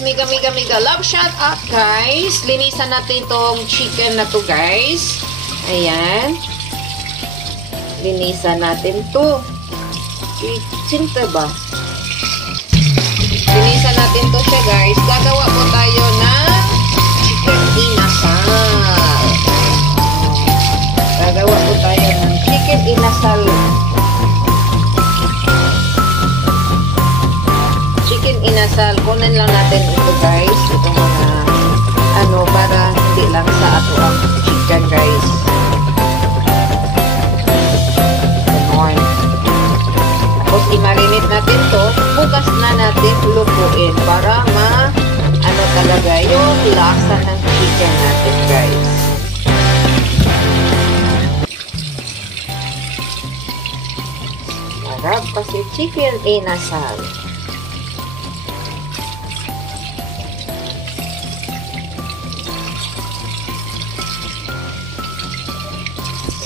guys, mega love shout out guys. Linisan natin tong chicken na to guys. Ayan. Linisan natin to. Sinta ba? Linisan natin to siya guys. Gagawa po tayo ng chicken inasal. Gagawa po tayo ng chicken inasal. Inasal, kunin lang natin ito guys, itong mga para hindi lang sa ato ang chicken guys. Ganon. Tapos i-marinate natin to, bukas na natin lutuin para talaga yung lasa ng chicken natin guys. Sarap kasi chicken inasal.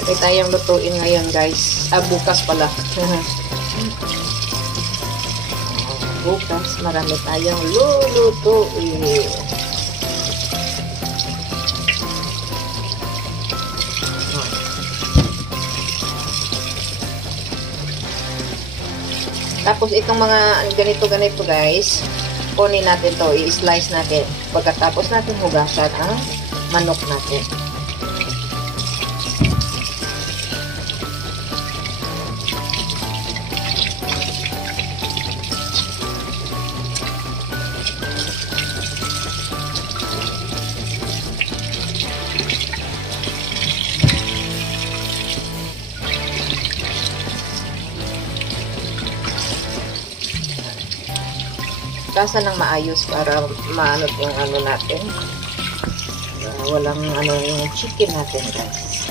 Pwede tayong lutuin ngayon guys. Bukas pala. Bukas marami tayong lulutuin. Tapos itong mga ganito guys, kunin natin to, i-slice natin. Pagkatapos natin hugasan ang manok natin. Lasa ng maayos para maano yung natin. Walang yung chicken natin guys.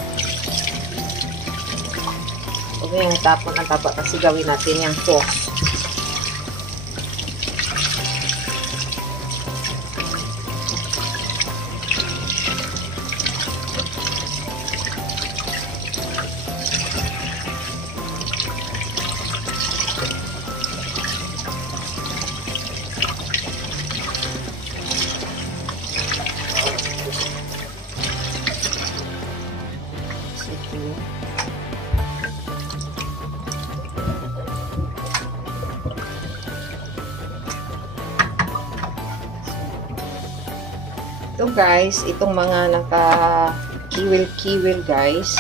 Huwag yung tapon ang tapa kasi gawin natin yung sauce. Ito guys, itong mga naka-kiwil guys.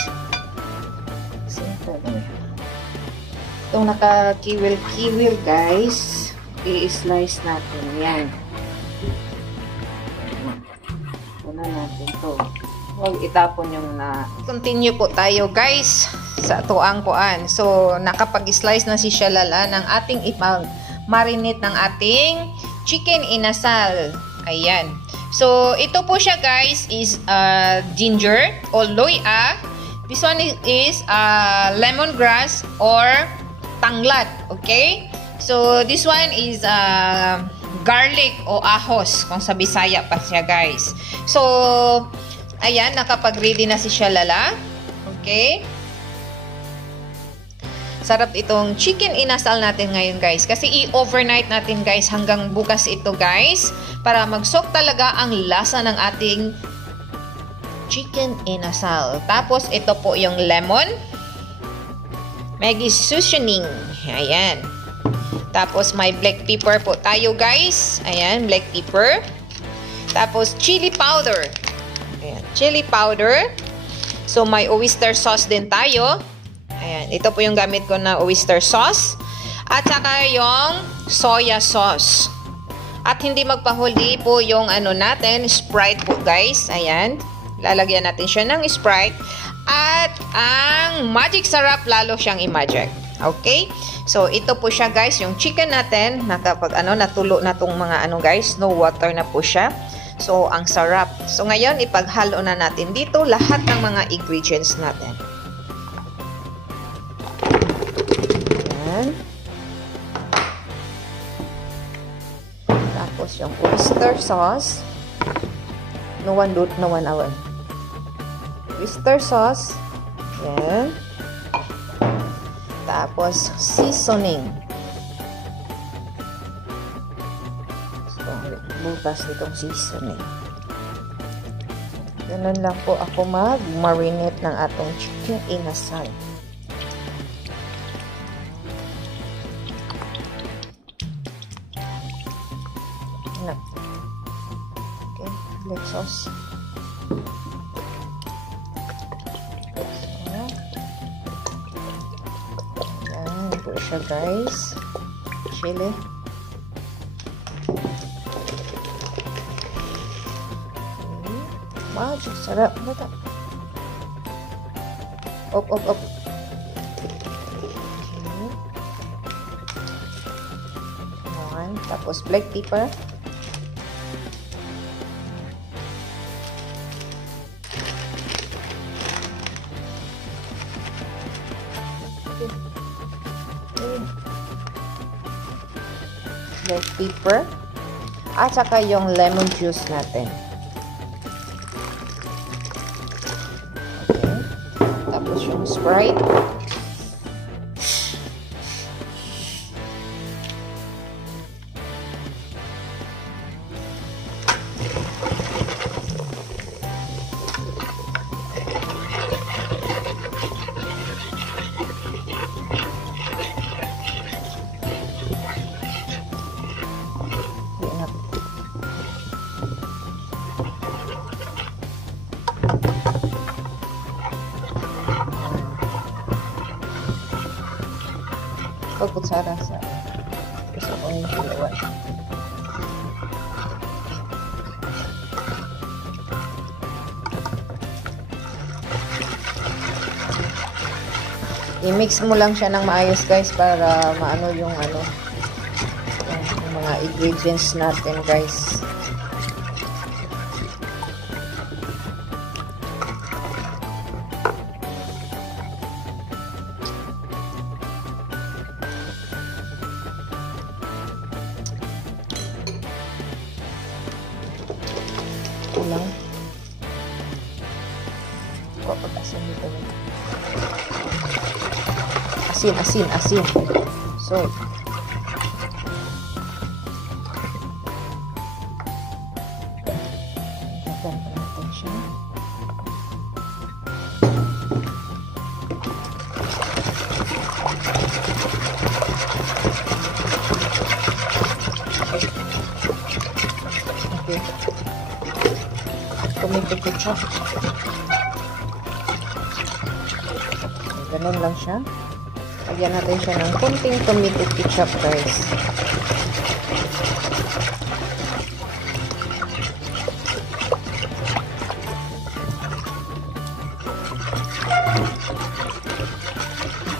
Itong naka-kiwil guys, i-slice natin yan. Wala natin to. Huwag itapon yung Continue po tayo guys sa tuang kuan. So, nakapag-slice na si Shalala ng ating ipang-marinate ng ating chicken inasal. Ayan. So, ito po siya guys is ginger or loya. This one is lemongrass or tanglad. Okay? So, this one is garlic o ahos kung sa Bisaya pa siya guys. So, ayan, nakapag-ready na si Shalala. Okay? Sarap itong chicken inasal natin ngayon guys. Kasi i-overnight natin guys hanggang bukas ito guys. Para mag-soak talaga ang lasa ng ating chicken inasal. Tapos ito po yung lemon. Maggi seasoning. Ayan. Tapos may black pepper po tayo guys. Ayan, black pepper. Tapos chili powder. Ayan, chili powder. So may oyster sauce din tayo. Ayan, ito po yung gamit ko na oyster sauce. At saka yung soya sauce. At hindi magpahuli po yung natin, Sprite po guys. Ayan, lalagyan natin siya ng Sprite. At ang magic sarap, lalo siyang i-magic. Okay? So, ito po siya guys, yung chicken natin. Nakapag natulo na tong mga guys, no water na po siya. So, ang sarap. So, ngayon, ipaghalo na natin dito lahat ng mga ingredients natin. Ayan. Tapos yung oyster sauce. No one hour. Oyster sauce. Ayan. Tapos seasoning. So, butas nitong seasoning. Ganun lang po ako mag-marinate ng atong chicken inasal. Okay, black sauce. Ayan po siya guys. Chili. Wow, sarap. Bata. Op. Okay. Ayan. Tapos black pepper. Black pepper. At saka yung lemon juice natin. Yung Sprite. Kutsara sa gusto ko yung kilawan. I-mix mo lang siya ng maayos guys para maano yung yung mga ingredients natin guys. Kulang. Kok pag-asin dito. Asin. So, lagyan pa natin siya. Okay. Tomato ketchup. Ganun lang siya. Lagyan natin siya ng konting tomato ketchup guys.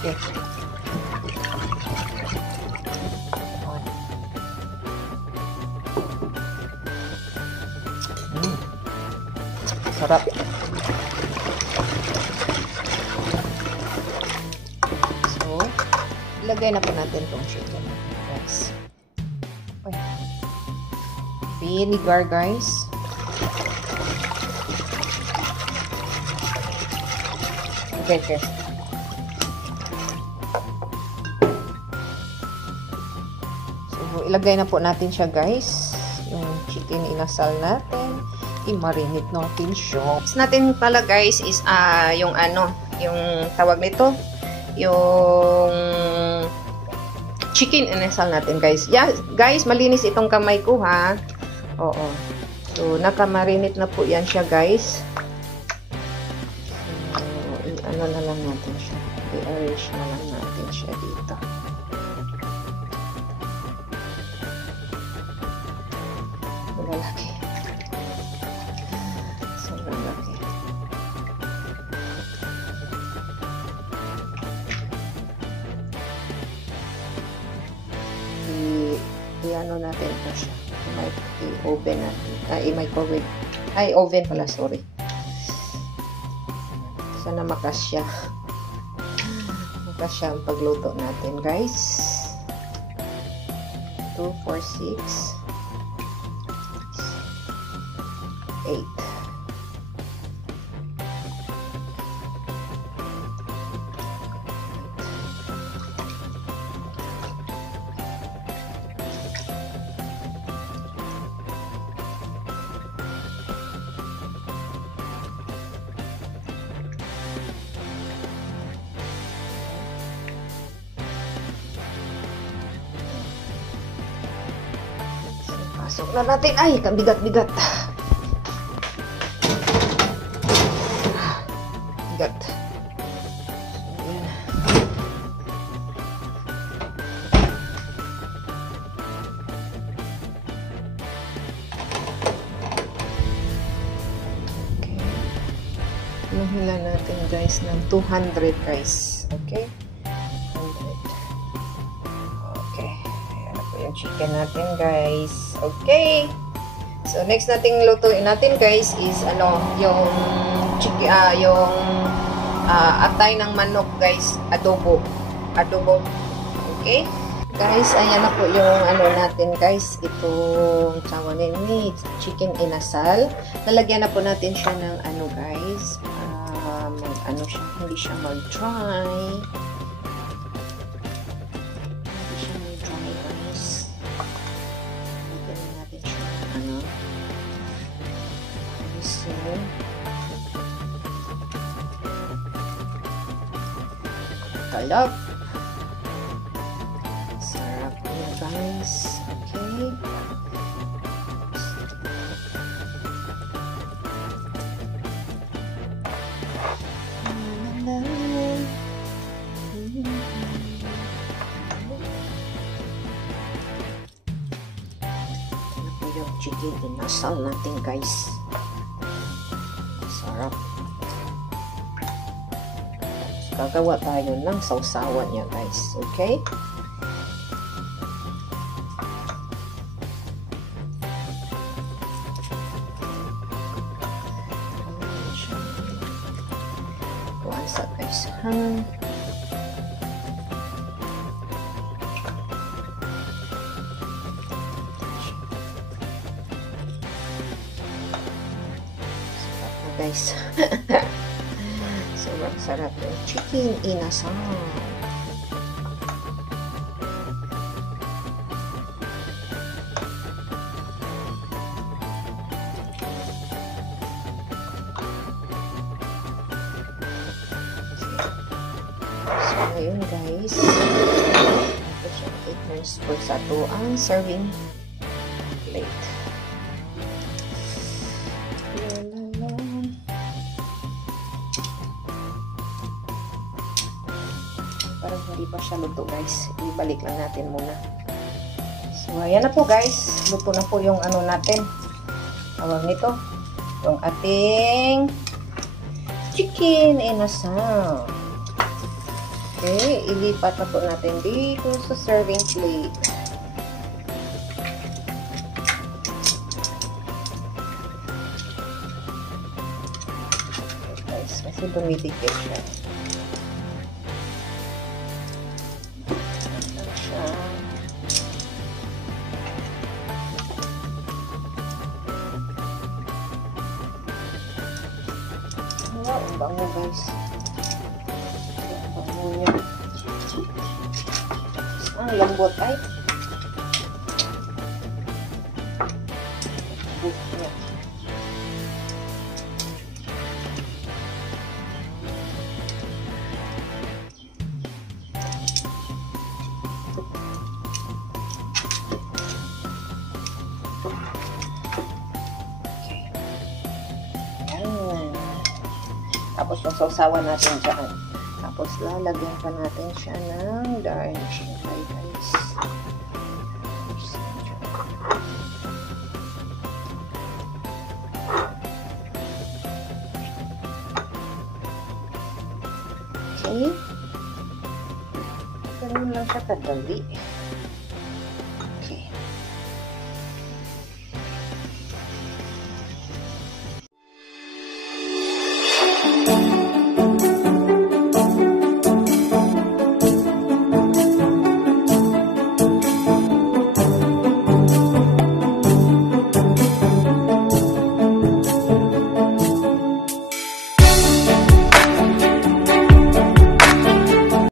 Okay. Sarap. So, ilagay na po natin itong chicken guys. Vinegar guys. Okay. So, ilagay na po natin siya guys. Yung chicken inasal natin. I-marinate natin siya. Next natin pala guys is yung yung tawag nito, yung chicken inasal natin guys. Yeah, guys, malinis itong kamay ko ha. Oo. So, naka-marinate na po yan siya guys. So, na lang natin siya. I-arrange na lang natin siya dito. Lalaki. Sobrang laki. I-ano natin ito siya. I-oven natin. I-microwave. Oven pala, sorry. Sana makasya. Makasya ang pagluto natin, guys. 2, 4, 6, 8. Pasok na natin. Ay, kabigat-bigat. Bigat. Ayan. Okay. Luhila natin guys ng 200 guys. Okay? 100. Okay. Ayan na po yung chicken natin guys. Okay. So, next nating lutuin natin guys is yung atay ng manok guys, adobo. Okay? Guys, ayan na po yung natin guys, itong tawag ni chicken inasal. Lalagyan na po natin siya ng guys, siya, hindi siya mag-dry. Hindi siya mag-dry guys. Lalagyan natin siya so, kalap. Sarap niya guys. Okay. Ano po yung chicken inasal natin guys. Sarap. Gagawa tayo ng sausawan niya guys. Okay? Kuwansa guys. Guys. Sobrang sarap yung chicken inasal. So, ayun guys. Ito siya i-transfer sa ito ang serving plate. Parang hindi pa siya luto guys. Ibalik lang natin muna. So, ayan na po guys. Luto na po yung natin. Tawag nito. Yung ating chicken inasal. Okay. Ilipat na po natin dito sa serving plate. Okay guys. Kasi dumidikit siya. Ang bango guys. Ang bango niya. Ang lambot ay. Niya. Tapos masawsawan natin dyan. Tapos lalagyan pa natin siya ng garnishing guys. Okay. Ganun lang siya kadali.